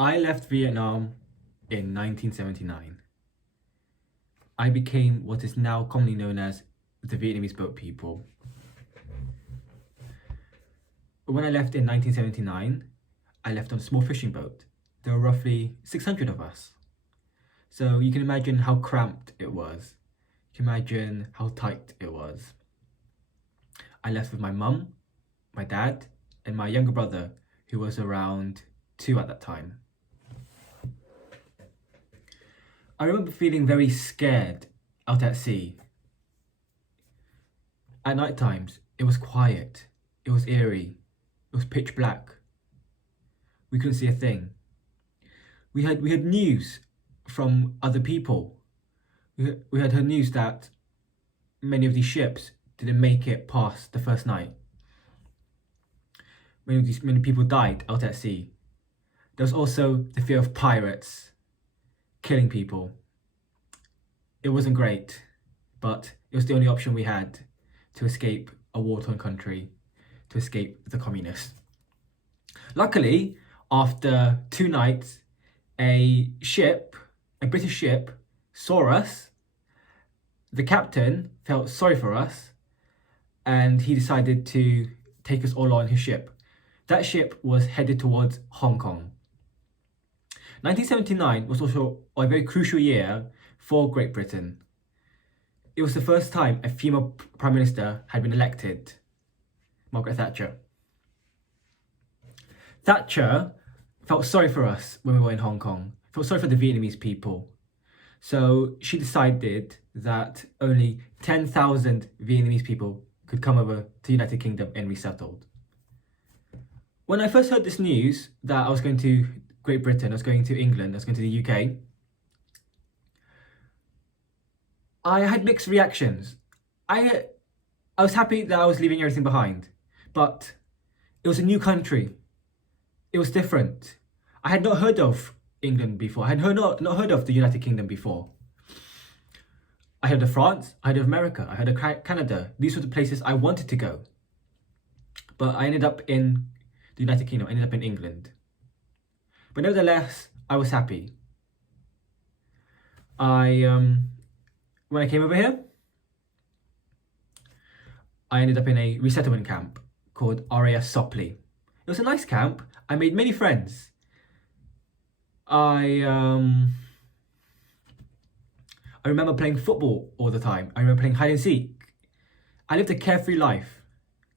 I left Vietnam in 1979. I became what is now commonly known as the Vietnamese boat people. When I left in 1979, I left on a small fishing boat. There were roughly 600 of us. So you can imagine how cramped it was. You can imagine how tight it was. I left with my mum, my dad, and my younger brother, who was around 2 at that time. I remember feeling very scared out at sea. At night times, it was quiet, it was eerie, it was pitch black. We couldn't see a thing. We had news from other people. We had heard news that many of these ships didn't make it past the first night. Many people died out at sea. There was also the fear of pirates killing people. It wasn't great, but it was the only option we had to escape a war-torn country, to escape the communists. Luckily, after 2 nights, a British ship, saw us. The captain felt sorry for us, and he decided to take us all on his ship. That ship was headed towards Hong Kong. 1979 was also a very crucial year for Great Britain. It was the first time a female Prime Minister had been elected, Margaret Thatcher. Thatcher felt sorry for us when we were in Hong Kong, felt sorry for the Vietnamese people. So she decided that only 10,000 Vietnamese people could come over to the United Kingdom and resettled. When I first heard this news that I was going to Great Britain, I was going to England, I was going to the UK, I had mixed reactions. I was happy that I was leaving everything behind, but it was a new country. It was different. I had not heard of England before. I had not heard of the United Kingdom before. I heard of France, I heard of America, I heard of Canada. These were the places I wanted to go. But I ended up in the United Kingdom, I ended up in England. But nevertheless, I was happy. When I came over here, I ended up in a resettlement camp called RAF Sopley. It was a nice camp. I made many friends. I remember playing football all the time. I remember playing hide and seek. I lived a carefree life.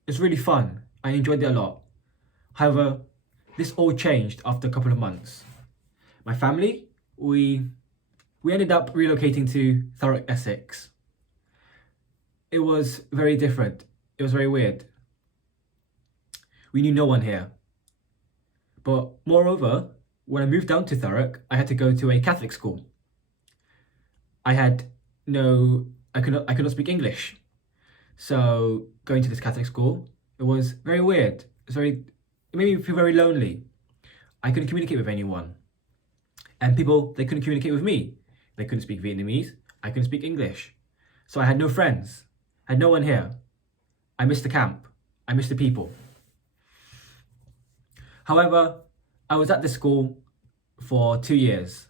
It was really fun. I enjoyed it a lot. However, this all changed after a couple of months. My family, we ended up relocating to Thurrock, Essex. It was very different. It was very weird. We knew no one here. But moreover, when I moved down to Thurrock, I had to go to a Catholic school. I could not speak English. So going to this Catholic school, it was very weird. It made me feel very lonely. I couldn't communicate with anyone. And people, they couldn't communicate with me. They couldn't speak Vietnamese. I couldn't speak English. So I had no friends. I had no one here. I missed the camp. I missed the people. However, I was at this school for 2 years.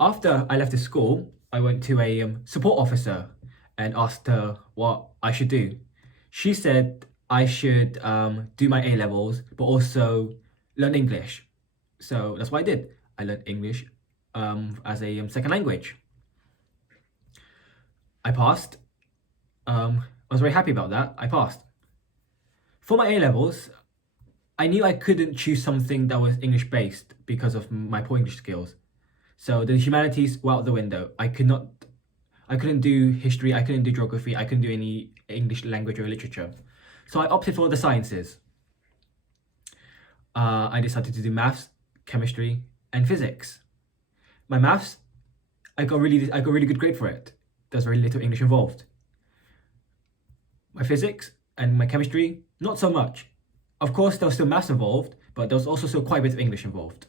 After I left the school, I went to a support officer and asked her what I should do. She said I should do my A-levels, but also learn English. So that's what I did. I learned English as a second language. I passed. I was very happy about that. I passed. For my A-levels, I knew I couldn't choose something that was English-based because of my poor English skills. So the humanities were out the window. I couldn't do history, I couldn't do geography, I couldn't do any English language or literature. So I opted for the sciences. I decided to do maths, chemistry, and physics. My maths, I got really good grade for it. There's very little English involved. My physics and my chemistry, not so much. Of course, there was still maths involved, but there was also still quite a bit of English involved.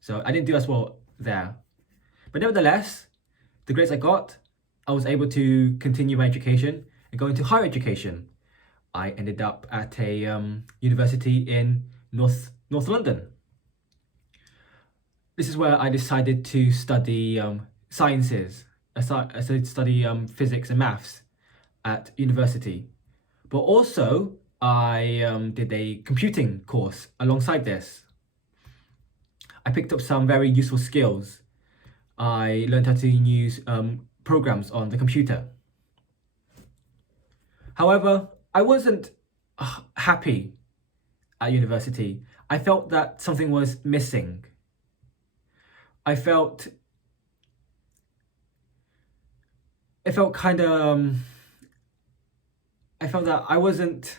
So I didn't do as well there. But nevertheless, the grades I got, I was able to continue my education and go into higher education. I ended up at a university in North North London. This is where I decided to study sciences. I started to study physics and maths at university. But also, I did a computing course alongside this. I picked up some very useful skills. I learned how to use programs on the computer. However, I wasn't happy at university. I felt that something was missing. I felt kind of I felt that I wasn't,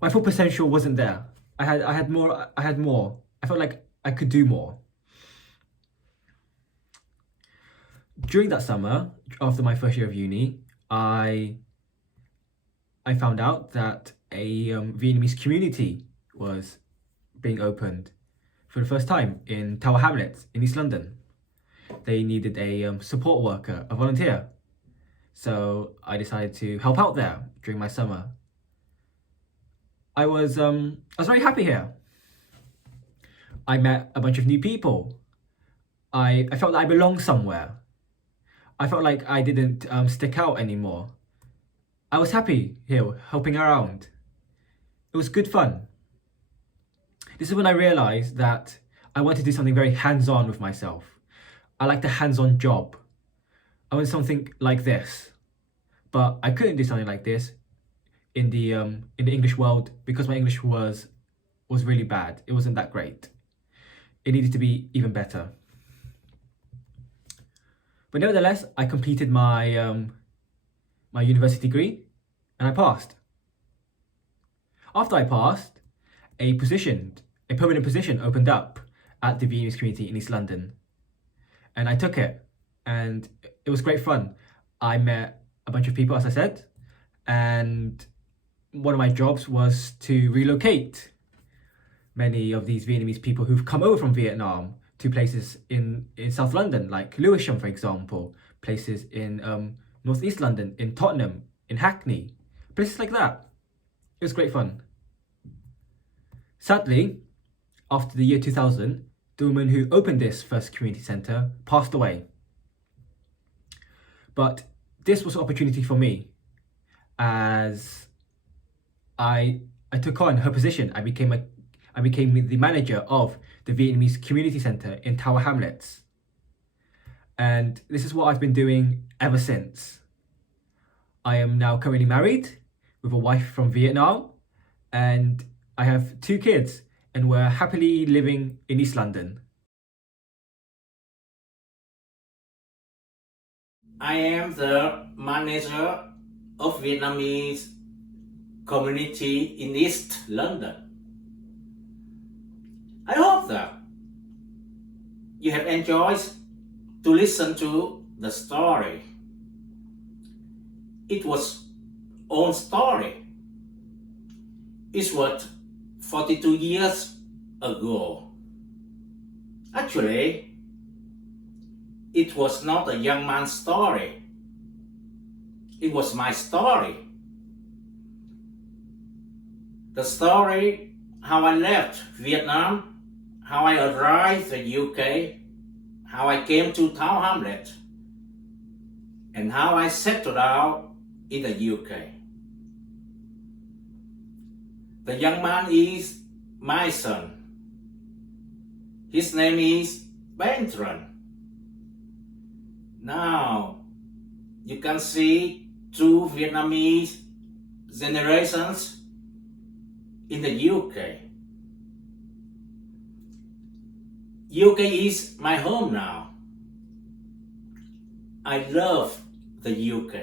my full potential wasn't there. I had more. I felt like I could do more. During that summer, after my first year of uni, I found out that a Vietnamese community was being opened for the first time in Tower Hamlets in East London. They needed a support worker, a volunteer. So I decided to help out there during my summer. I was very happy here. I met a bunch of new people. I felt that I belonged somewhere. I felt like I didn't stick out anymore. I was happy here, helping around. It was good fun. This is when I realized that I wanted to do something very hands-on with myself. I liked a hands-on job. I wanted something like this. But I couldn't do something like this in the English world because my English was really bad. It wasn't that great. It needed to be even better. But nevertheless, I completed my my university degree and I passed. After I passed, a permanent position opened up at the Vietnamese community in East London. And I took it and it was great fun. I met a bunch of people, as I said, and one of my jobs was to relocate many of these Vietnamese people who've come over from Vietnam to places in South London, like Lewisham, for example, places in North East London, in Tottenham, in Hackney, places like that. It was great fun. Sadly, after the year 2000, the woman who opened this first community centre passed away. But this was an opportunity for me, as I took on her position. I became the manager of the Vietnamese community centre in Tower Hamlets. And this is what I've been doing ever since. I am now currently married with a wife from Vietnam, and I have 2 kids, and we're happily living in East London. I am the manager of Vietnamese community in East London. I hope that you have enjoyed to listen to the story. It was own story. It was 42 years ago. Actually, it was not a young man's story. It was my story. The story how I left Vietnam, how I arrived in UK, how I came to Town Hamlet, and how I settled down in the UK. The young man is my son. His name is Ben Tran. Now, you can see 2 Vietnamese generations in the UK. UK is my home now. I love the UK.